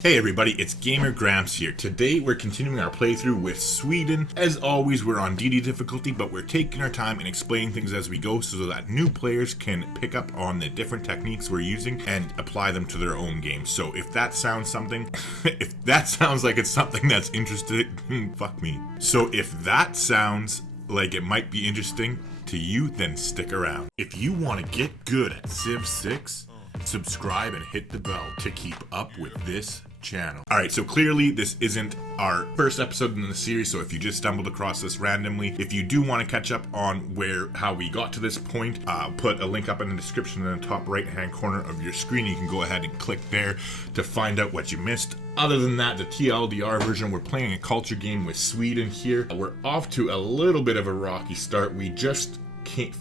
Hey everybody, it's Gamer Grampz here. Today we're continuing our playthrough with Sweden. As always, we're on Deity difficulty, but we're taking our time and explaining things as we go so that new players can pick up on the different techniques we're using and apply them to their own game. So if that sounds something, if that sounds like it's something that's interesting, fuck me. So if that sounds like it might be interesting to you, then stick around. If you want to get good at Civ 6, subscribe and hit the bell to keep up with this channel. Alright, so clearly this isn't our first episode in the series, so if you just stumbled across this randomly, if you do want to catch up on how we got to this point, I'll put a link up in the description in the top right hand corner of your screen. You can go ahead and click there to find out what you missed. Other than that, the TLDR version, we're playing a culture game with Sweden here. We're off to a little bit of a rocky start. We just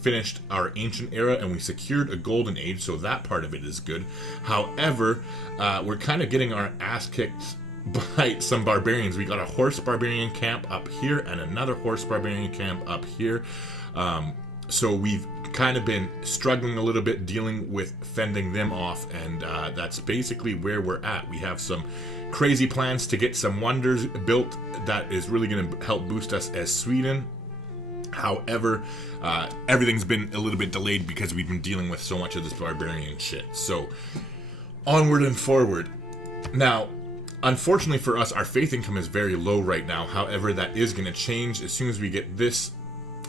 finished our ancient era and we secured a golden age, so that part of it is good. However, we're kind of getting our ass kicked by some barbarians. We got a horse barbarian camp up here and another horse barbarian camp up here. So we've kind of been struggling a little bit dealing with fending them off, and that's basically where we're at. We have some crazy plans to get some wonders built that is really going to help boost us as Sweden. However, everything's been a little bit delayed because we've been dealing with so much of this barbarian shit. So, onward and forward. Now, unfortunately for us, our faith income is very low right now. However, that is going to change as soon as we get this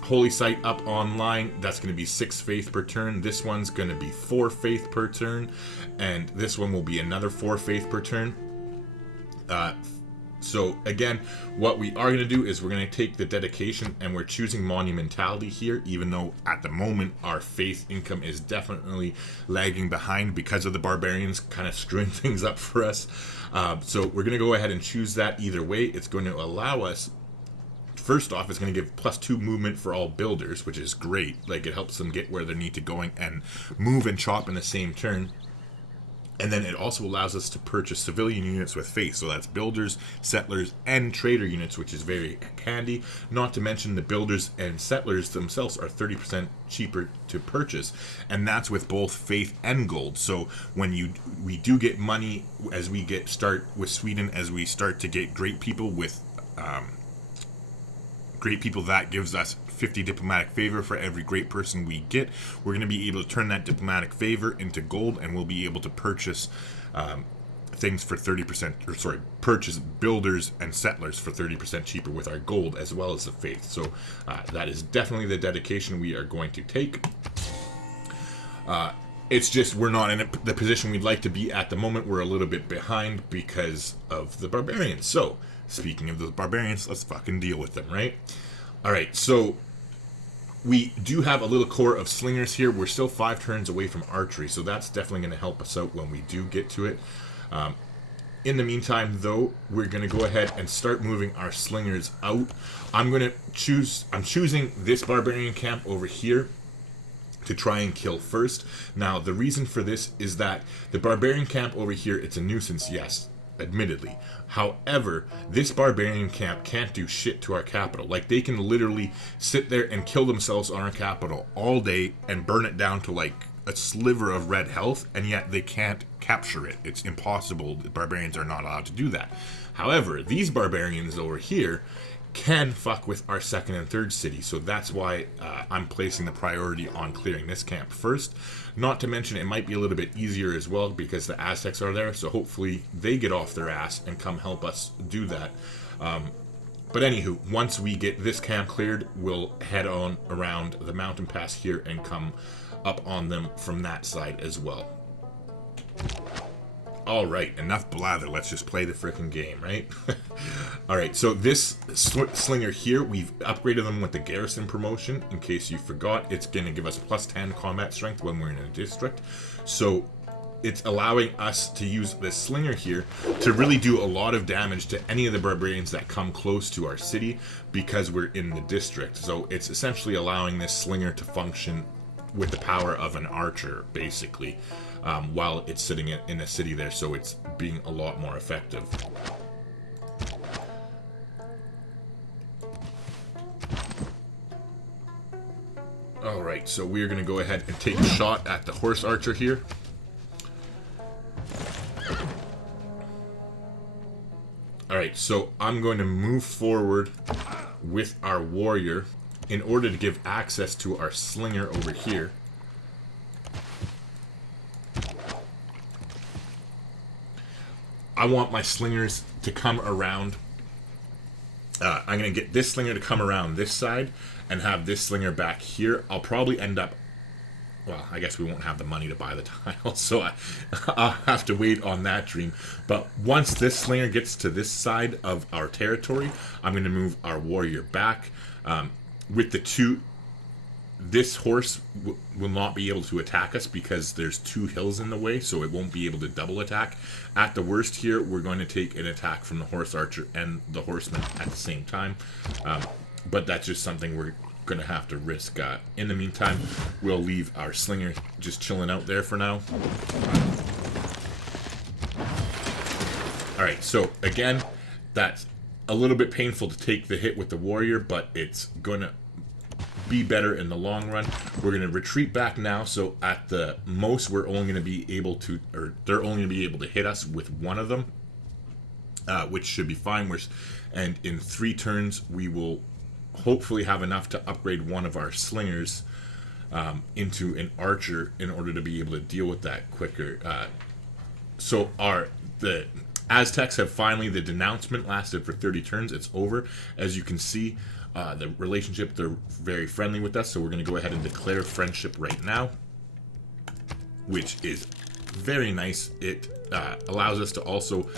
holy site up online. That's going to be 6 faith per turn. This one's going to be 4 faith per turn. And this one will be another 4 faith per turn. So again, what we are going to do is we're going to take the dedication and we're choosing monumentality here, even though at the moment our faith income is definitely lagging behind because of the barbarians kind of screwing things up for us. So we're going to go ahead and choose that either way. It's going to allow us, first off, it's going to give +2 movement for all builders, which is great. Like, it helps them get where they need to go and move and chop in the same turn. And then it also allows us to purchase civilian units with faith. So that's builders, settlers, and trader units, which is very handy. Not to mention the builders and settlers themselves are 30% cheaper to purchase. And that's with both faith and gold. So when we do get money as we start with Sweden, as we start to get great people with that gives us 50 diplomatic favor for every great person we get. We're going to be able to turn that diplomatic favor into gold, and we'll be able to purchase things for 30%, purchase builders and settlers for 30% cheaper with our gold as well as the faith. So that is definitely the dedication we are going to take. It's just we're not in the position we'd like to be at the moment. We're a little bit behind because of the barbarians. So speaking of the barbarians, let's fucking deal with them, right? Alright, so we do have a little core of slingers here. We're still 5 turns away from archery, so that's definitely going to help us out when we do get to it. In the meantime, though, we're going to go ahead and start moving our slingers out. I'm choosing this barbarian camp over here to try and kill first. Now, the reason for this is that the barbarian camp over here, it's a nuisance, yes, admittedly. However, this barbarian camp can't do shit to our capital. Like, they can literally sit there and kill themselves on our capital all day and burn it down to like a sliver of red health, and yet they can't capture it. It's impossible. The barbarians are not allowed to do that. However, these barbarians over here can fuck with our 2nd and 3rd city, so that's why I'm placing the priority on clearing this camp first. Not to mention, it might be a little bit easier as well because the Aztecs are there, so hopefully they get off their ass and come help us do that. But anywho, once we get this camp cleared, we'll head on around the mountain pass here and come up on them from that side as well. Alright, enough blather, let's just play the frickin' game, right? Alright, so this slinger here, we've upgraded them with the garrison promotion. In case you forgot, it's going to give us +10 combat strength when we're in a district. So it's allowing us to use this slinger here to really do a lot of damage to any of the barbarians that come close to our city because we're in the district. So it's essentially allowing this slinger to function with the power of an archer, basically. While it's sitting in a city there, so it's being a lot more effective. Alright, so we're going to go ahead and take a shot at the horse archer here. Alright, so I'm going to move forward with our warrior in order to give access to our slinger over here. I want my slingers to come around. I'm going to get this slinger to come around this side and have this slinger back here. I'll probably end up... Well, I guess we won't have the money to buy the tile, so I'll have to wait on that dream. But once this slinger gets to this side of our territory, I'm going to move our warrior back. With the two... This horse will not be able to attack us because there's two hills in the way, so it won't be able to double attack. At the worst here, we're going to take an attack from the horse archer and the horseman at the same time. But that's just something we're going to have to risk. In the meantime, we'll leave our slinger just chilling out there for now. Alright, so again, that's a little bit painful to take the hit with the warrior, but it's going to be better in the long run. We're going to retreat back now, so at the most we're only going to be able to, or they're only going to be able to hit us with one of them, which should be fine. And in 3 turns we will hopefully have enough to upgrade one of our slingers into an archer in order to be able to deal with that quicker. So the Aztecs have finally, the denouncement lasted for 30 turns. It's over. As you can see, the relationship, they're very friendly with us, so we're going to go ahead and declare friendship right now, which is very nice. It allows us to also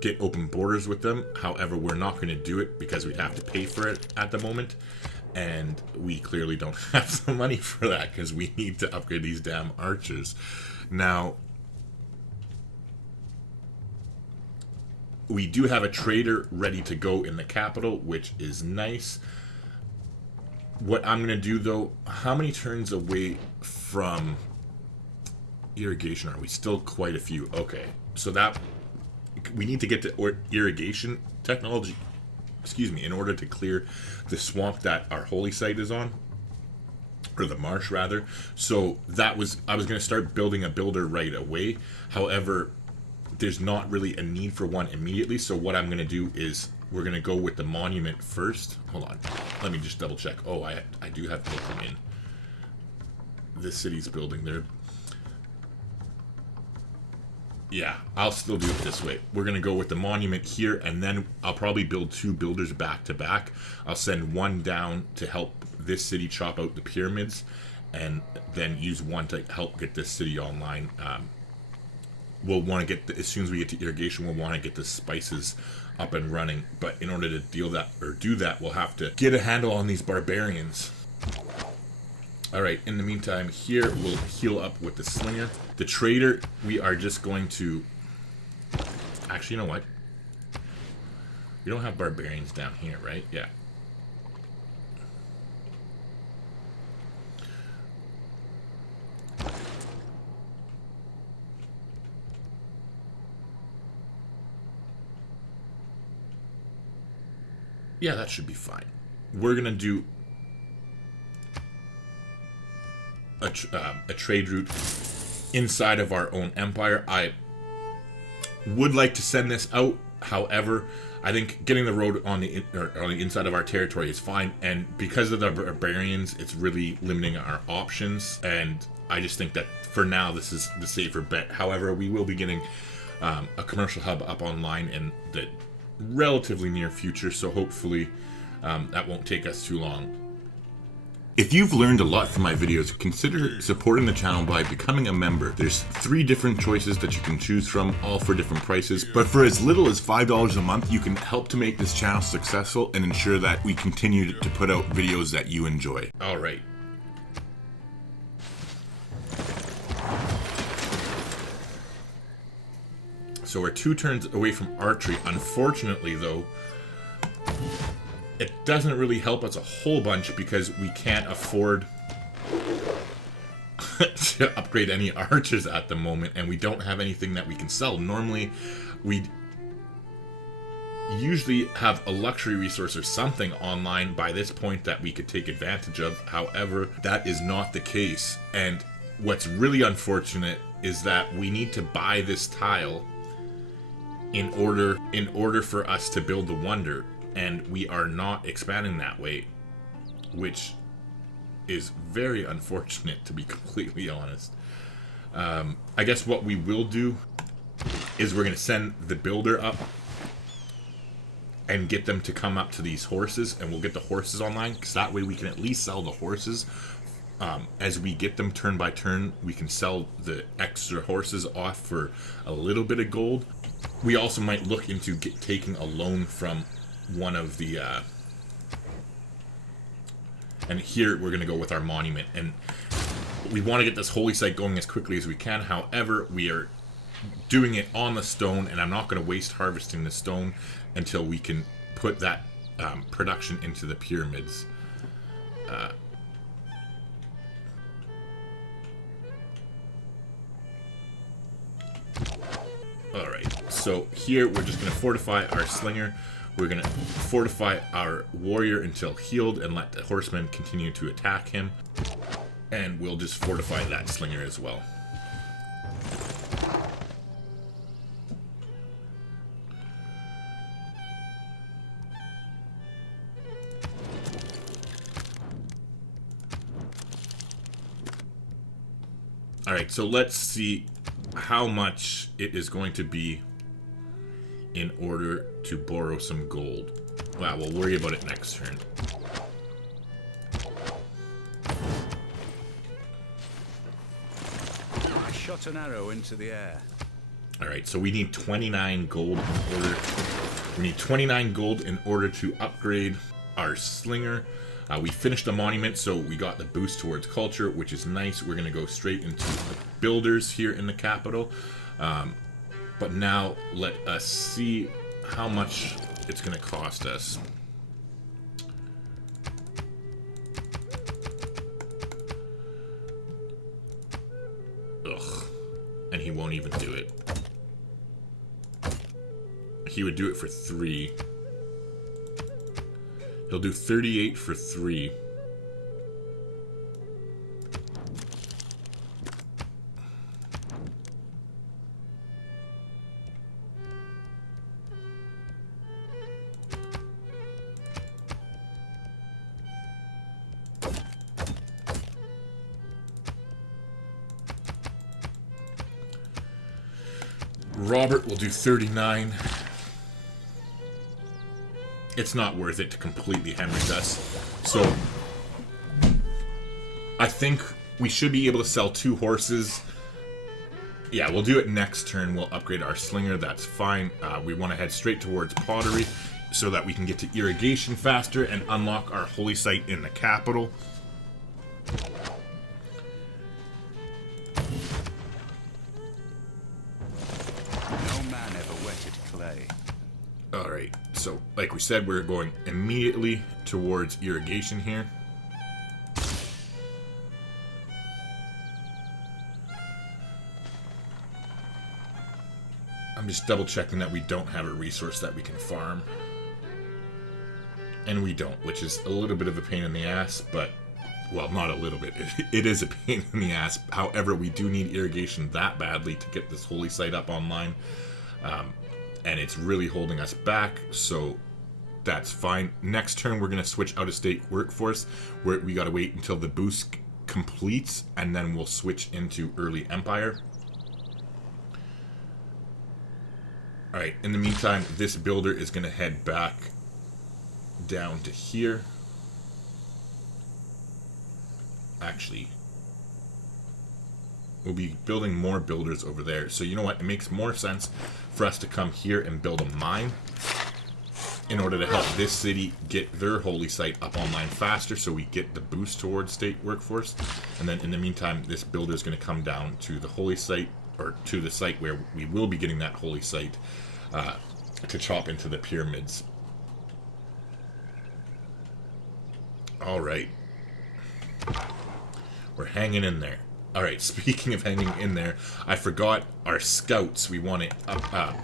get open borders with them. However, we're not going to do it because we have to pay for it at the moment, and we clearly don't have the money for that because we need to upgrade these damn archers. Now, we do have a trader ready to go in the capital, which is nice. What I'm going to do, though, how many turns away from irrigation are we? Still quite a few. Okay, so that we need to get to irrigation technology, excuse me, in order to clear the swamp that our holy site is on, or the marsh rather. So I was going to start building a builder right away. However, there's not really a need for one immediately, so what I'm going to do is we're going to go with the monument first. Hold on, let me just double check. Oh, I do have to put them in this city's building there. Yeah, I'll still do it this way. We're going to go with the monument here, and then I'll probably build 2 builders back to back. I'll send one down to help this city chop out the pyramids, and then use one to help get this city online. We'll want to get, as soon as we get to irrigation, we'll want to get the spices up and running. But in order to do that, we'll have to get a handle on these barbarians. Alright, in the meantime, here we'll heal up with the slinger. The trader, we are just going to... Actually, you know what? We don't have barbarians down here, right? Yeah. Yeah, that should be fine. We're going to do a trade route inside of our own empire. I would like to send this out. However, I think getting the road on the inside of our territory is fine. And because of the barbarians, it's really limiting our options. And I just think that for now, this is the safer bet. However, we will be getting a commercial hub up online in the relatively near future, so hopefully that won't take us too long. If you've learned a lot from my videos, consider supporting the channel by becoming a member. There's 3 different choices that you can choose from, all for different prices, but for as little as $5 a month, you can help to make this channel successful and ensure that we continue to put out videos that you enjoy. Alright. So we're 2 turns away from archery. Unfortunately, though, it doesn't really help us a whole bunch because we can't afford to upgrade any archers at the moment, and we don't have anything that we can sell. Normally, we usually have a luxury resource or something online by this point that we could take advantage of. However, that is not the case. And what's really unfortunate is that we need to buy this tile in order for us to build the wonder, and we are not expanding that way, which is very unfortunate, to be completely honest. I guess what we will do is we're going to send the builder up and get them to come up to these horses, and we'll get the horses online, because that way we can at least sell the horses. As we get them turn by turn, we can sell the extra horses off for a little bit of gold. We also might look into taking a loan from one of the... and here we're going to go with our monument, and we want to get this holy site going as quickly as we can. However, we are doing it on the stone, and I'm not going to waste harvesting the stone until we can put that production into the pyramids. Alright, so here we're just going to fortify our slinger. We're going to fortify our warrior until healed and let the horsemen continue to attack him. And we'll just fortify that slinger as well. Alright, so let's see how much it is going to be in order to borrow some gold. Wow, we'll worry about it next turn. I shot an arrow into the air. Alright, so we need 29 gold in order... We need 29 gold in order to upgrade our slinger. We finished the monument, so we got the boost towards culture, which is nice. We're going to go straight into the builders here in the capital. But now let us see how much it's going to cost us. Ugh. And he won't even do it. He would do it for 3. He'll do 38 for 3. Robert will do 39. It's not worth it to completely hemorrhage us. So, I think we should be able to sell 2 horses. Yeah, we'll do it next turn. We'll upgrade our slinger. That's fine. We want to head straight towards pottery so that we can get to irrigation faster and unlock our holy site in the capital. Alright, so like we said, we're going immediately towards irrigation here. I'm just double checking that we don't have a resource that we can farm. And we don't, which is a little bit of a pain in the ass, but, well, not a little bit. It is a pain in the ass. However, we do need irrigation that badly to get this holy site up online. And it's really holding us back, so that's fine. Next turn, we're going to switch out-of-state workforce, where we got to wait until the boost completes, and then we'll switch into early empire. Alright, in the meantime, this builder is going to head back down to here. Actually, we'll be building more builders over there. So you know what? It makes more sense for us to come here and build a mine in order to help this city get their holy site up online faster, so we get the boost towards state workforce. And then in the meantime, this builder is going to come down to the holy site, or to the site where we will be getting that holy site, to chop into the pyramids. Alright. We're hanging in there. Alright, speaking of hanging in there, I forgot our scouts. We want it up.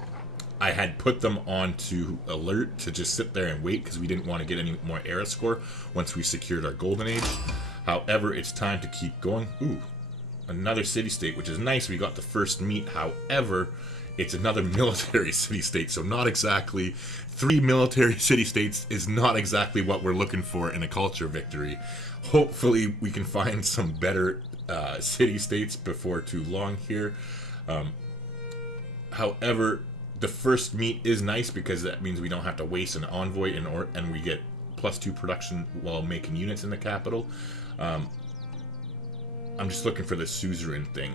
I had put them on to alert to just sit there and wait because we didn't want to get any more era score once we secured our golden age. However, it's time to keep going. Ooh, another city-state, which is nice. We got the first meat. However, it's another military city-state, so not exactly 3 military city-states is not exactly what we're looking for in a culture victory. Hopefully we can find some better city-states before too long here. However, the first meet is nice because that means we don't have to waste an envoy and we get +2 production while making units in the capital. I'm just looking for the suzerain thing.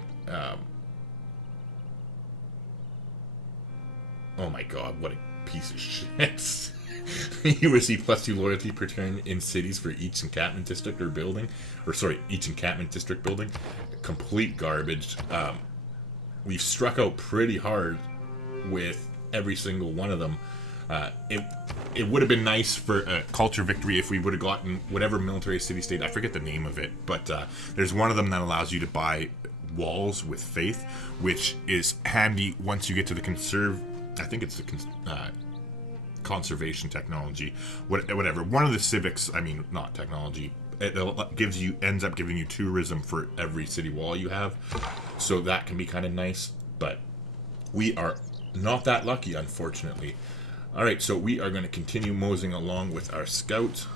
Oh my god, what a piece of shit. You receive +2 loyalty per turn in cities for each encampment district or building. Or sorry, each encampment district building. Complete garbage. We've struck out pretty hard with every single one of them. It would have been nice for a culture victory if we would have gotten whatever military city-state, I forget the name of it, but there's one of them that allows you to buy walls with faith, which is handy once you get to the I think it's the conservation technology, whatever. One of the civics, I mean, not technology. It ends up giving you tourism for every city wall you have, so that can be kind of nice. But we are not that lucky, unfortunately. All right, so we are going to continue moseying along with our scout.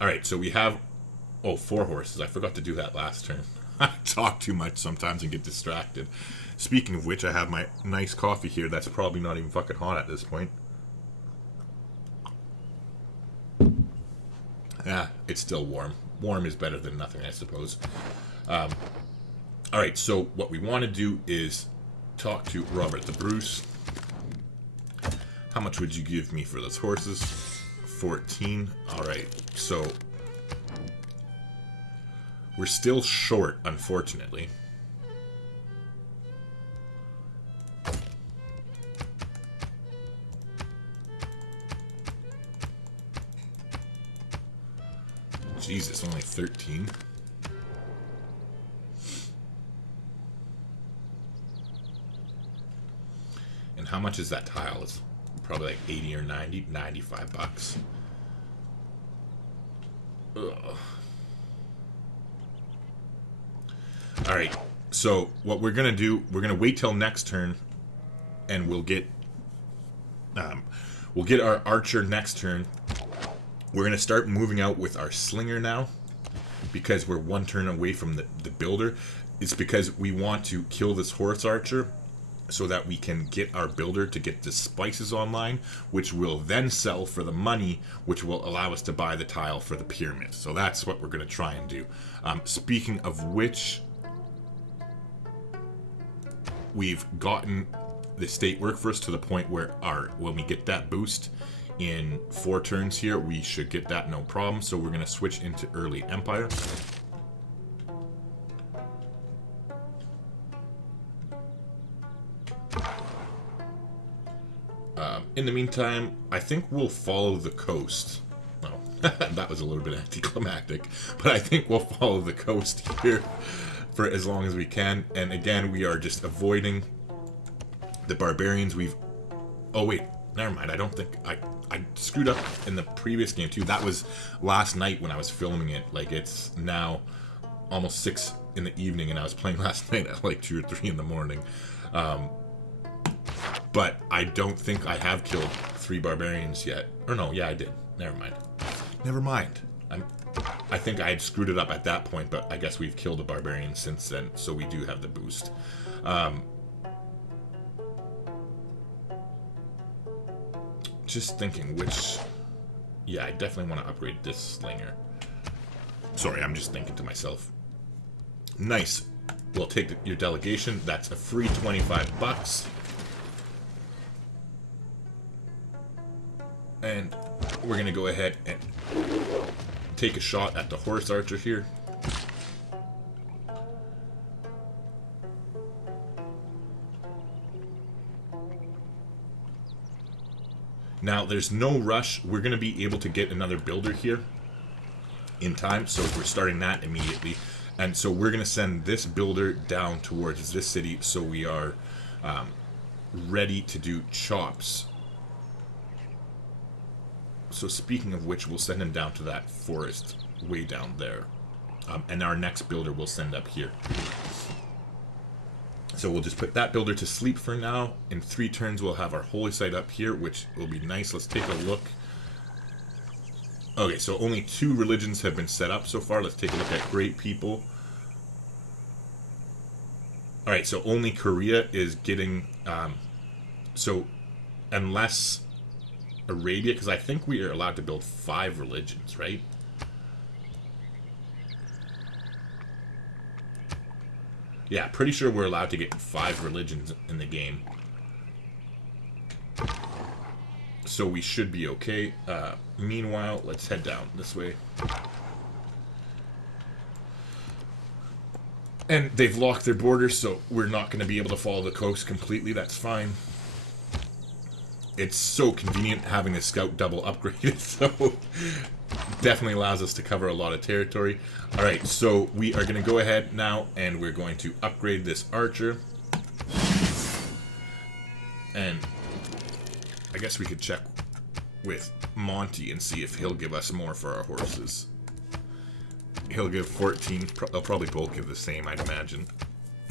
All right, so we have 4 horses. I forgot to do that last turn. I talk too much sometimes and get distracted. Speaking of which, I have my nice coffee here that's probably not even fucking hot at this point. Yeah, it's still warm. Warm is better than nothing, I suppose. Alright, so what we want to do is talk to Robert the Bruce. How much would you give me for those horses? 14. Alright, so we're still short, unfortunately. Jesus, only 13. And how much is that tile? It's probably like 80 or 90, 95 bucks. Ugh. Alright, so what we're going to do, we're going to wait till next turn, and we'll get our archer next turn. We're going to start moving out with our slinger now, because we're 1 turn away from the builder. It's because we want to kill this horse archer so that we can get our builder to get the spices online, which will then sell for the money, which will allow us to buy the tile for the pyramid. So that's what we're going to try and do. Speaking of which, we've gotten the state work for us to the point where when we get that boost in 4 turns here, we should get that no problem. So we're going to switch into early empire. In the meantime, I think we'll follow the coast. Well, that was a little bit anticlimactic, but I think we'll follow the coast here for as long as we can. And again, we are just avoiding the barbarians. Oh wait, never mind. I don't think I screwed up in the previous game too. That was last night when I was filming it. Like, it's now almost 6 in the evening, and I was playing last night at like 2 or 3 in the morning. But I don't think I have killed 3 barbarians yet. Or no, yeah, I did. Never mind. Never mind. I think I had screwed it up at that point, but I guess we've killed a barbarian since then, so we do have the boost. Just thinking which... Yeah, I definitely want to upgrade this slinger. Sorry, I'm just thinking to myself. Nice. We'll take your delegation. That's a free 25 bucks. And we're going to go ahead and take a shot at the horse archer here. Now, there's no rush. We're going to be able to get another builder here in time, so we're starting that immediately. And so we're going to send this builder down towards this city, so we are ready to do chops. So speaking of which, we'll send him down to that forest way down there. And our next builder we'll send up here. So we'll just put that builder to sleep for now. In 3 turns we'll have our holy site up here, which will be nice. Let's take a look. Okay, so only 2 religions have been set up so far. Let's take a look at great people. Alright, so only Korea is getting... so unless Arabia, because I think we are allowed to build 5 religions, right? Yeah, pretty sure we're allowed to get 5 religions in the game. So we should be okay. Meanwhile, let's head down this way. And they've locked their borders, so we're not going to be able to follow the coast completely. That's fine. It's so convenient having the scout double upgraded, so definitely allows us to cover a lot of territory. Alright, so we are going to go ahead now, and we're going to upgrade this archer. And I guess we could check with Monty and see if he'll give us more for our horses. He'll give 14. They'll probably both give the same, I'd imagine.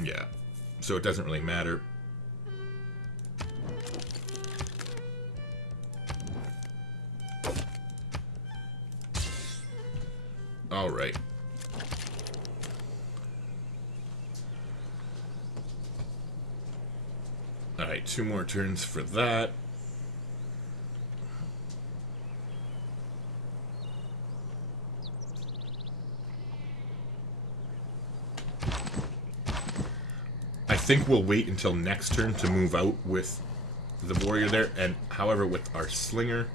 Yeah. So it doesn't really matter. Alright. Alright, 2 more turns for that. I think we'll wait until next turn to move out with the warrior there. And however, with our slinger,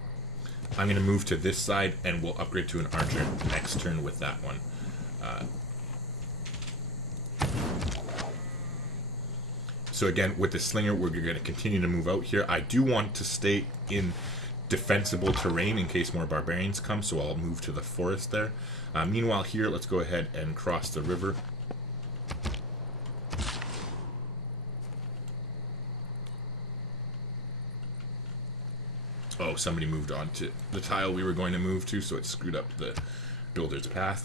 I'm going to move to this side, and we'll upgrade to an archer next turn with that one. So again, with the slinger, we're going to continue to move out here. I do want to stay in defensible terrain in case more barbarians come, so I'll move to the forest there. Meanwhile here, let's go ahead and cross the river. Oh, somebody moved on to the tile we were going to move to, so it screwed up the builder's path.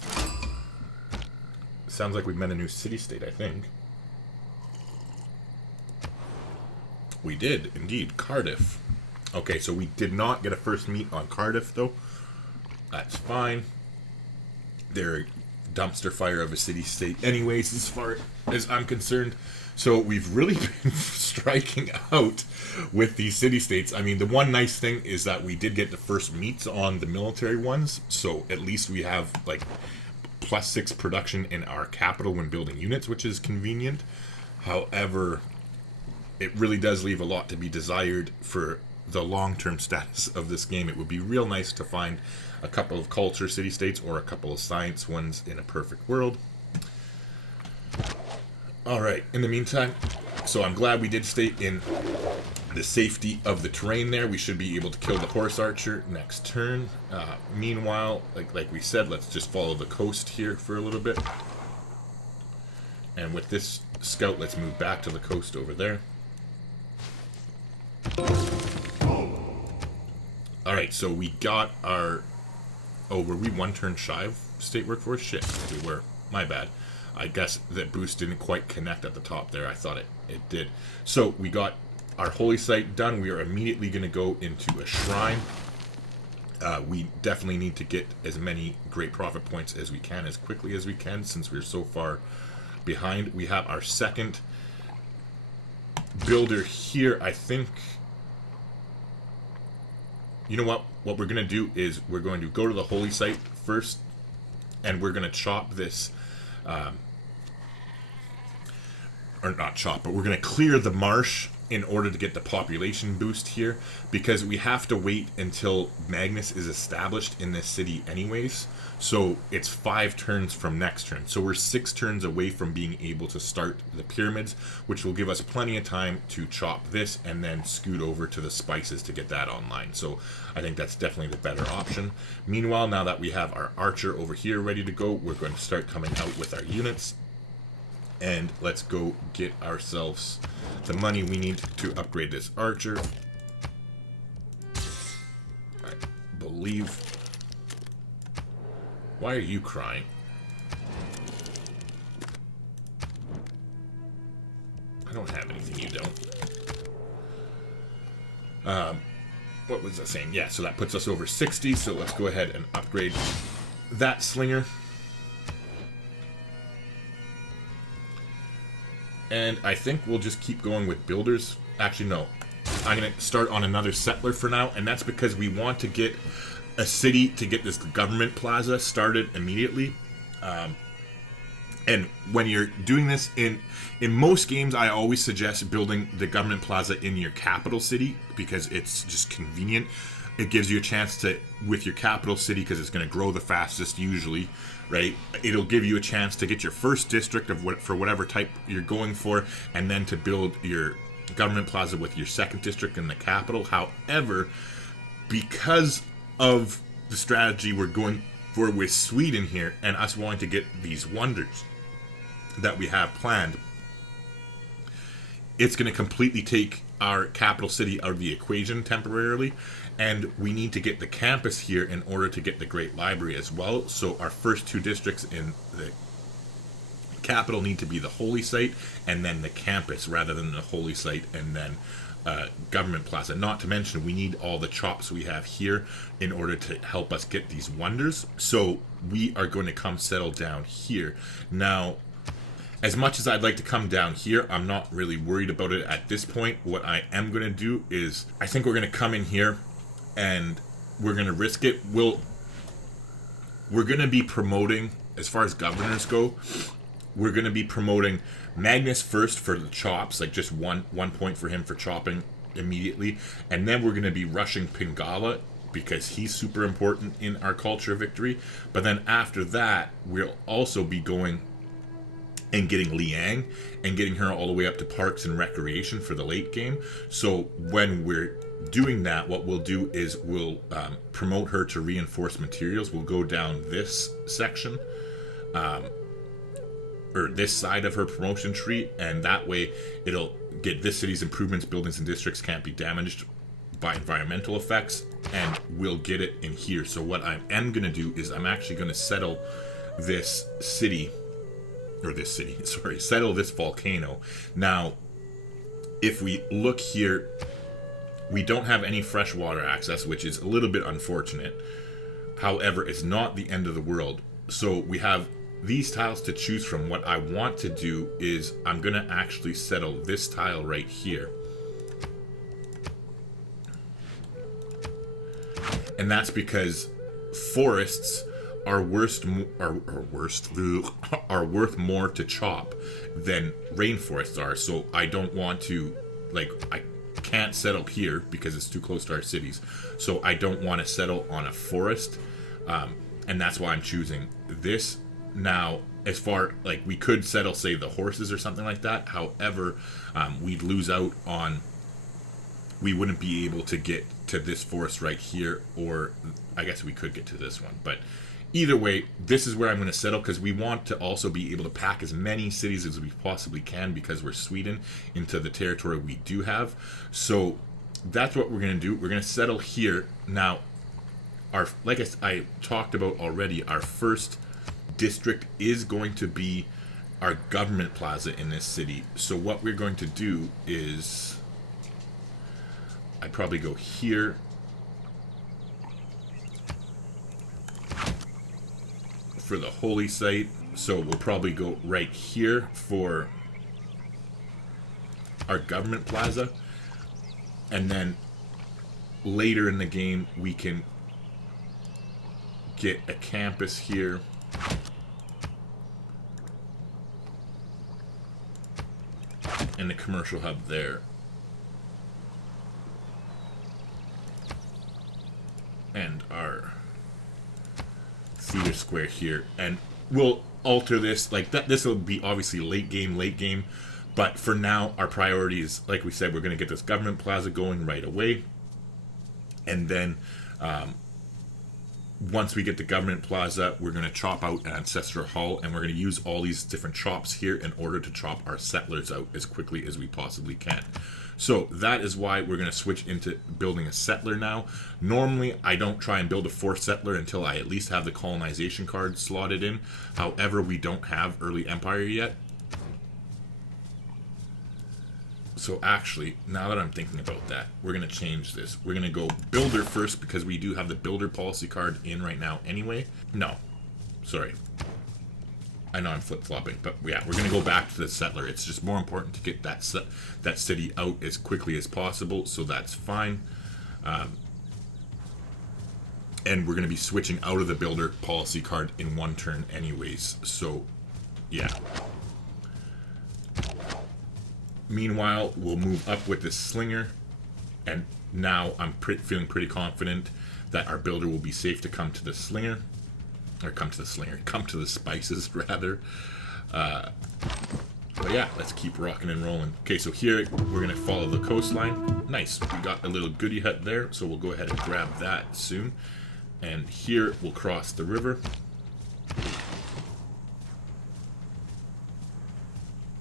Sounds like we've met a new city-state, I think. We did, indeed. Cardiff. Okay, so we did not get a first meet on Cardiff, though. That's fine. They're a dumpster fire of a city-state anyways, as far as I'm concerned. So we've really been striking out with these city-states. I mean, the one nice thing is that we did get the first meets on the military ones, so at least we have, like, +6 production in our capital when building units, which is convenient. However, it really does leave a lot to be desired for the long-term status of this game. It would be real nice to find a couple of culture city-states or a couple of science ones in a perfect world. Alright, in the meantime, so I'm glad we did stay in the safety of the terrain there. We should be able to kill the horse archer next turn. Meanwhile, like we said, let's just follow the coast here for a little bit. And with this scout, let's move back to the coast over there. Alright, so we got our... Oh, were we 1 turn shy of state workforce? Shit, we were. My bad. I guess that boost didn't quite connect at the top there. I thought it did. So we got our holy site done. We are immediately going to go into a shrine. We definitely need to get as many great profit points as we can, as quickly as we can, since we're so far behind. We have our second builder here. I think... You know what? What we're going to do is we're going to go to the holy site first, and we're going to chop this... or not chop, but we're going to clear the marsh in order to get the population boost here, because we have to wait until Magnus is established in this city anyways. So it's 5 turns from next turn. So we're 6 turns away from being able to start the pyramids, which will give us plenty of time to chop this and then scoot over to the spices to get that online. So I think that's definitely the better option. Meanwhile, now that we have our archer over here ready to go, we're going to start coming out with our units. And let's go get ourselves the money we need to upgrade this archer. I believe... Why are you crying? I don't have anything you don't. What was I saying? Yeah, so that puts us over 60, so let's go ahead and upgrade that slinger. And I think we'll just keep going with builders. Actually, no. I'm going to start on another settler for now, and that's because we want to get a city to get this government plaza started immediately. And when you're doing this in most games, I always suggest building the government plaza in your capital city because it's just convenient. It gives you a chance to, with your capital city, because it's going to grow the fastest usually, right? It'll give you a chance to get your first district of for whatever type you're going for, and then to build your government plaza with your second district in the capital. However, because of the strategy we're going for with Sweden here, and us wanting to get these wonders that we have planned, it's going to completely take our capital city out of the equation temporarily, and we need to get the campus here in order to get the Great Library as well. So our first two districts in the capital need to be the Holy Site and then the campus, rather than the Holy Site and then government plaza. Not to mention, we need all the chops we have here in order to help us get these wonders. So we are going to come settle down here. Now, as much as I'd like to come down here, I'm not really worried about it at this point. What I am going to do is, I think we're going to come in here and we're going to risk it. We're going to be promoting, as far as governors go, we're going to be promoting Magnus first for the chops, like just one point for him for chopping immediately. And then we're going to be rushing Pingala because he's super important in our culture victory. But then after that, we'll also be going and getting Liang and getting her all the way up to Parks and Recreation for the late game. So when we're doing that, what we'll do is we'll promote her to Reinforced Materials. We'll go down this section, or this side of her promotion tree, and that way it'll get this city's improvements, buildings, and districts can't be damaged by environmental effects, and we'll get it in here. So what I am going to do is I'm actually going to settle this city, settle this volcano. Now, if we look here, we don't have any freshwater access, which is a little bit unfortunate. However, it's not the end of the world. So we have these tiles to choose from. What I want to do is I'm going to actually settle this tile right here. And that's because forests are worth more to chop than rainforests are. So I don't want to, I can't settle here because it's too close to our cities. So I don't want to settle on a forest, and that's why I'm choosing this. Now, as far, we could settle, say, the horses or something like that. However, we'd lose out on, we wouldn't be able to get to this forest right here, or I guess we could get to this one, but either way, this is where I'm going to settle, because we want to also be able to pack as many cities as we possibly can, because we're Sweden, into the territory we do have. So that's what we're going to do. We're going to settle here. Now, like I talked about already, our first district is going to be our government plaza in this city. So what we're going to do is, I'd probably go here, for the Holy Site. So we'll probably go right here for our government plaza, and then later in the game we can get a campus here, and the commercial hub there, and our theater square here. And we'll alter this, this will be obviously late game, but for now our priority is, like we said, we're going to get this government plaza going right away, and then once we get the government plaza, we're going to chop out an ancestral hall, and we're going to use all these different chops here in order to chop our settlers out as quickly as we possibly can. So that is why we're going to switch into building a settler now. Normally, I don't try and build a fourth settler until I at least have the colonization card slotted in. However, we don't have early empire yet. So actually, now that I'm thinking about that, we're going to change this. We're going to go builder first because we do have the builder policy card in right now anyway. No, sorry. I know I'm flip-flopping, but yeah, we're going to go back to the settler. It's just more important to get that city out as quickly as possible, so that's fine. And we're going to be switching out of the builder policy card in one turn anyways, so yeah. Meanwhile, we'll move up with this slinger, and now I'm feeling pretty confident that our builder will be safe to come to the slinger, or come to the spices rather. But yeah, let's keep rocking and rolling. Okay, so here we're gonna follow the coastline. Nice, we got a little goodie hut there, so we'll go ahead and grab that soon. And here we'll cross the river.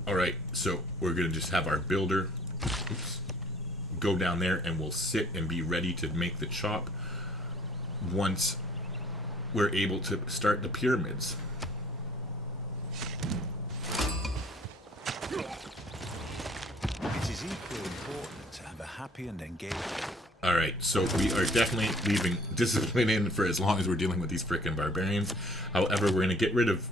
Alright, so we're going to just have our builder go down there, and we'll sit and be ready to make the chop once we're able to start the pyramids. It is equally important to have a happy and engaged... Alright, so we are definitely leaving discipline in for as long as we're dealing with these frickin' barbarians. However, we're going to get rid of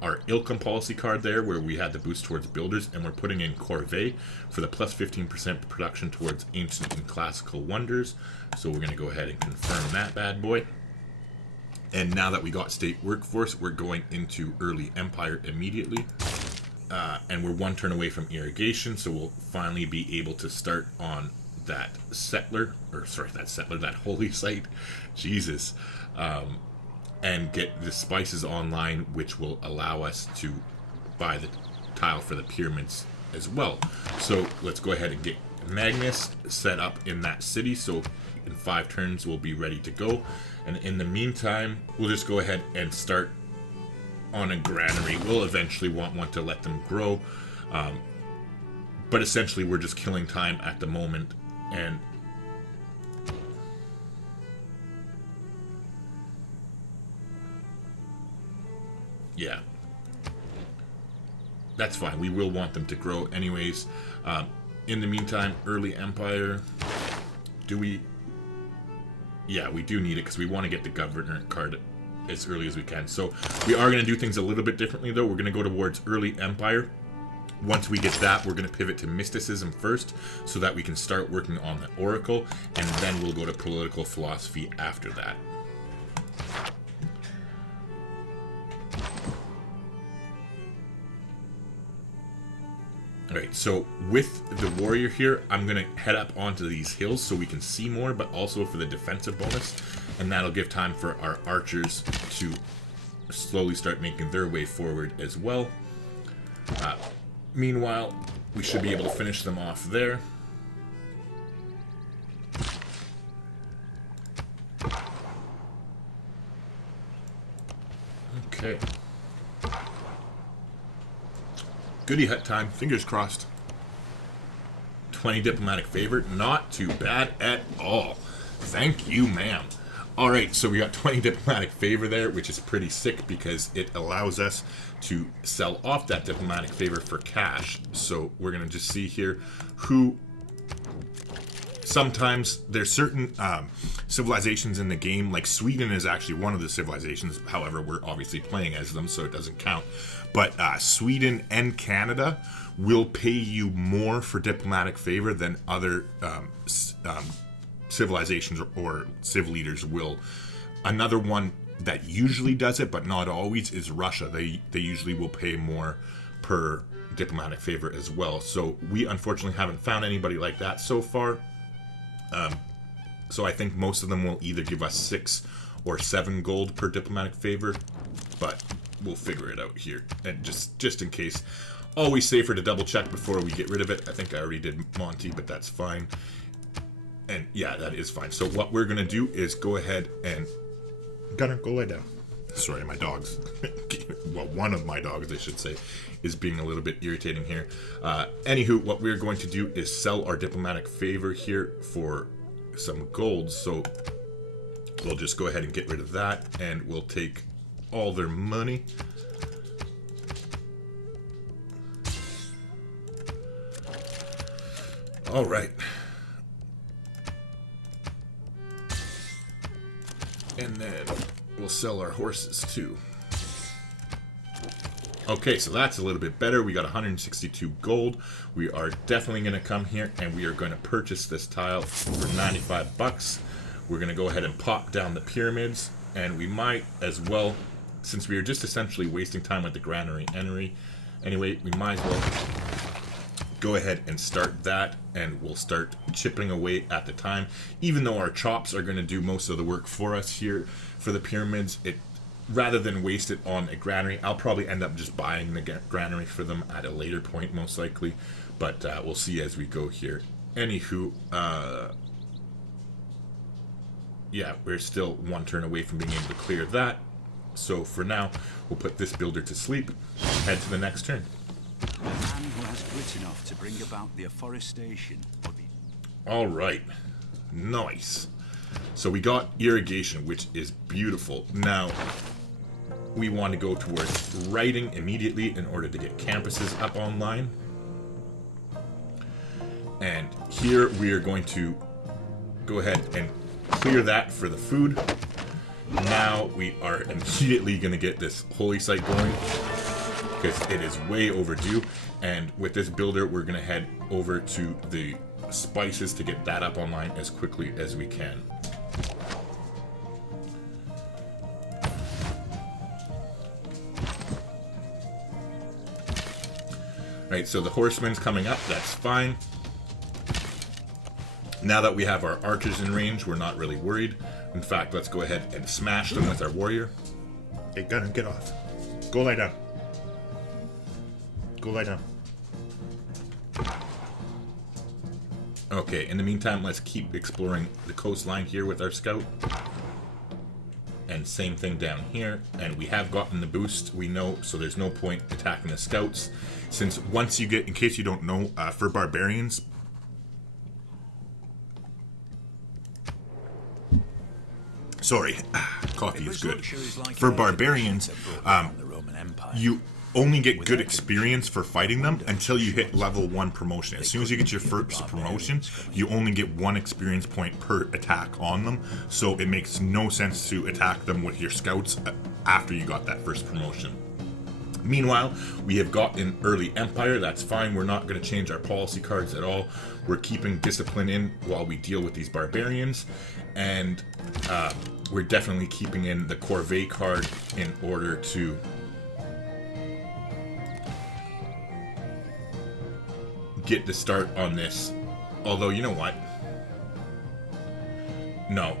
our Ilkum policy card there, where we had the boost towards builders, and we're putting in Corvée for the plus 15% production towards ancient and classical wonders. So we're going to go ahead and confirm that bad boy. And now that we got state workforce, we're going into early empire immediately. And we're one turn away from irrigation, so we'll finally be able to start on that that holy site. Jesus. And get the spices online, which will allow us to buy the tile for the pyramids as well. So let's go ahead and get Magnus set up in that city, so in 5 turns we'll be ready to go. And in the meantime, we'll just go ahead and start on a granary. We'll eventually want one to let them grow, but essentially we're just killing time at the moment. And yeah, that's fine. We will want them to grow anyways. In the meantime, early empire, do we... Yeah, we do need it because we want to get the governor card as early as we can. So we are going to do things a little bit differently though. We're going to go towards early empire. Once we get that, we're going to pivot to mysticism first so that we can start working on the oracle, and then we'll go to political philosophy after that. Alright, so with the warrior here, I'm going to head up onto these hills so we can see more, but also for the defensive bonus, and that'll give time for our archers to slowly start making their way forward as well. Meanwhile, we should be able to finish them off there. Okay. Goodie hut time. Fingers crossed. 20 diplomatic favor. Not too bad at all. Thank you, ma'am. Alright, so we got 20 diplomatic favor there, which is pretty sick because it allows us to sell off that diplomatic favor for cash. So we're going to just see here who... Sometimes there's certain civilizations in the game, like Sweden is actually one of the civilizations. However, we're obviously playing as them, so it doesn't count. But Sweden and Canada will pay you more for diplomatic favor than other civilizations or civ leaders will. Another one that usually does it, but not always, is Russia. They usually will pay more per diplomatic favor as well. So we unfortunately haven't found anybody like that so far. So I think most of them will either give us 6 or 7 gold per diplomatic favor, but we'll figure it out here. And just in case, always safer to double check before we get rid of it. I think I already did Monty, but that's fine. And yeah, that is fine. So what we're gonna do is go ahead and Gunner, go lay down. Sorry, my dogs. Well, one of my dogs, I should say, is being a little bit irritating here. Anywho, what we're going to do is sell our diplomatic favor here for some gold. So we'll just go ahead and get rid of that, and we'll take all their money. All right. And then we'll sell our horses too. Okay, so that's a little bit better. We got 162 gold. We are definitely going to come here and we are going to purchase this tile for 95 bucks. We're going to go ahead and pop down the pyramids, and we might as well, since we are just essentially wasting time with the granary anyway, we might as well go ahead and start that, and we'll start chipping away at the time. Even though our chops are going to do most of the work for us here for the pyramids, rather than waste it on a granary, I'll probably end up just buying the granary for them at a later point, most likely. But we'll see as we go here. Anywho, yeah, we're still one turn away from being able to clear that. So for now, we'll put this builder to sleep, head to the next turn. The man who has grit enough to bring about the afforestation of the... All right, nice. So we got irrigation, which is beautiful. Now, we want to go towards writing immediately in order to get campuses up online. And here we are going to go ahead and clear that for the food. Now we are immediately going to get this holy site going, because it is way overdue. And with this builder, we're going to head over to the spices to get that up online as quickly as we can. Right, so the horseman's coming up, that's fine. Now that we have our archers in range, we're not really worried. In fact, let's go ahead and smash them with our warrior. Hey, Gunner, get off. Go lie down. Go lie down. Okay, in the meantime, let's keep exploring the coastline here with our scout. And same thing down here. And we have gotten the boost, we know, so there's no point attacking the scouts. Since once you get, in case you don't know, for barbarians, sorry, coffee is good. For barbarians, you only get good experience for fighting them until you hit level 1 promotion. As soon as you get your first promotion, you only get 1 experience point per attack on them. So it makes no sense to attack them with your scouts after you got that first promotion. Meanwhile, we have got an early empire. That's fine. We're not going to change our policy cards at all. We're keeping discipline in while we deal with these barbarians. And we're definitely keeping in the corvée card in order to get the start on this. Although, you know what? No,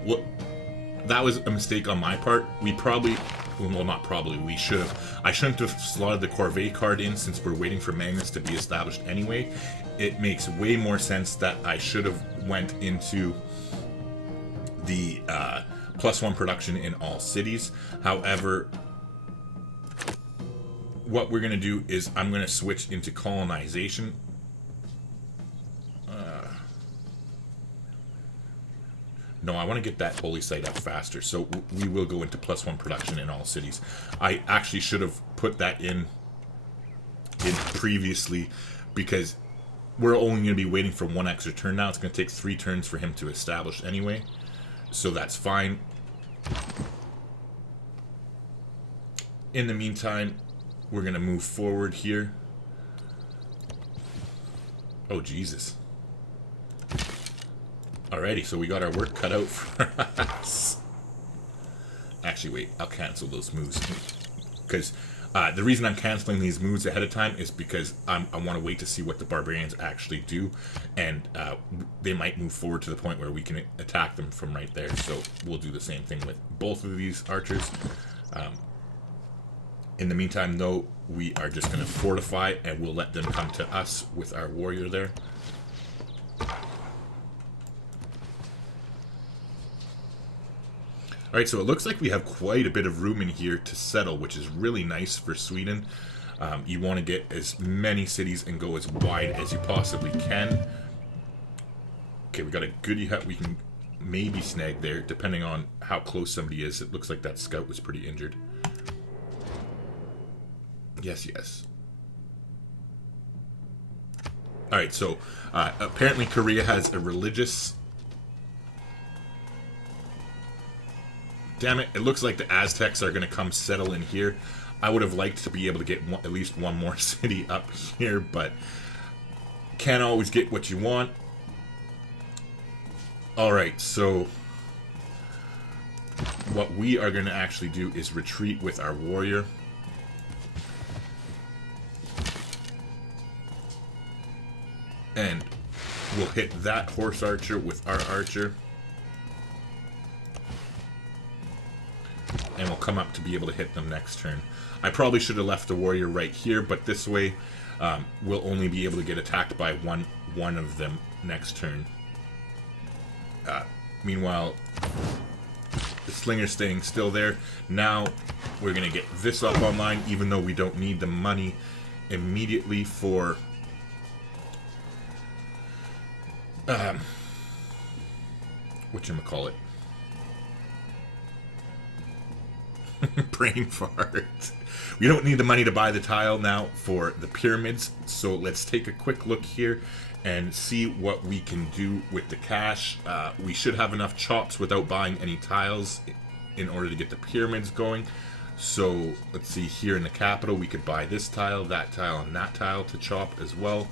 that was a mistake on my part. We probably, well, not probably, we should have. I shouldn't have slotted the corvée card in since we're waiting for Magnus to be established anyway. It makes way more sense that I should have went into the +1 production in all cities. However, what we're going to do is I'm going to switch into colonization. No, I want to get that holy site up faster, so we will go into +1 production in all cities. I actually should have put that in previously, because we're only going to be waiting for 1 extra turn now. It's going to take 3 turns for him to establish anyway, so that's fine. In the meantime, we're going to move forward here. Oh, Jesus. Alrighty, so we got our work cut out for us. Actually, wait, I'll cancel those moves. Because the reason I'm canceling these moves ahead of time is because I want to wait to see what the barbarians actually do. And they might move forward to the point where we can attack them from right there. So we'll do the same thing with both of these archers. In the meantime, though, we are just going to fortify and we'll let them come to us with our warrior there. Alright, so it looks like we have quite a bit of room in here to settle, which is really nice for Sweden. You want to get as many cities and go as wide as you possibly can. Okay, we got a goodie hut we can maybe snag there, depending on how close somebody is. It looks like that scout was pretty injured. Yes, yes. Alright, so apparently Korea has a religious... Damn it, it looks like the Aztecs are going to come settle in here. I would have liked to be able to get at least one more city up here, but can't always get what you want. Alright, so what we are going to actually do is retreat with our warrior. And we'll hit that horse archer with our archer. And we'll come up to be able to hit them next turn. I probably should have left the warrior right here, but this way we'll only be able to get attacked by one of them next turn. Meanwhile, the slinger's staying still there. Now we're going to get this up online, even though we don't need the money immediately for... whatchamacallit? Brain fart. We don't need the money to buy the tile now for the pyramids, so let's take a quick look here and see what we can do with the cash. We should have enough chops without buying any tiles in order to get the pyramids going. So let's see, here in the capital we could buy this tile, that tile, and that tile to chop as well.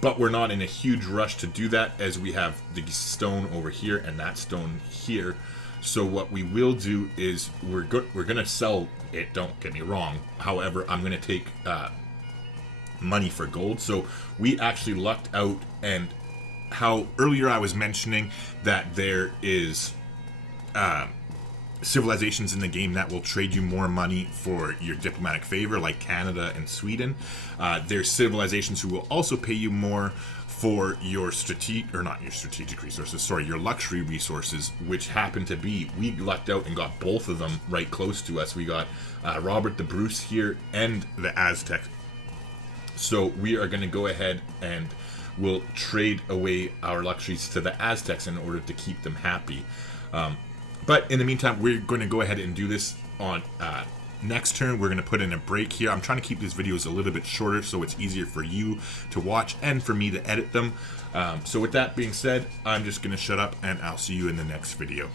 But we're not in a huge rush to do that, as we have the stone over here and that stone here. So what we will do is we're gonna sell it, don't get me wrong. However, I'm gonna take money for gold. So we actually lucked out, and how earlier I was mentioning that there is civilizations in the game that will trade you more money for your diplomatic favor, like Canada and Sweden. There's civilizations who will also pay you more for your your luxury resources, which happen to be, we lucked out and got both of them right close to us. We got Robert the Bruce here and the Aztec. So we are going to go ahead and we'll trade away our luxuries to the Aztecs in order to keep them happy. But in the meantime, we're going to go ahead and do this on next turn. We're going to put in a break here. I'm trying to keep these videos a little bit shorter so it's easier for you to watch and for me to edit them. So with that being said, I'm just going to shut up and I'll see you in the next video.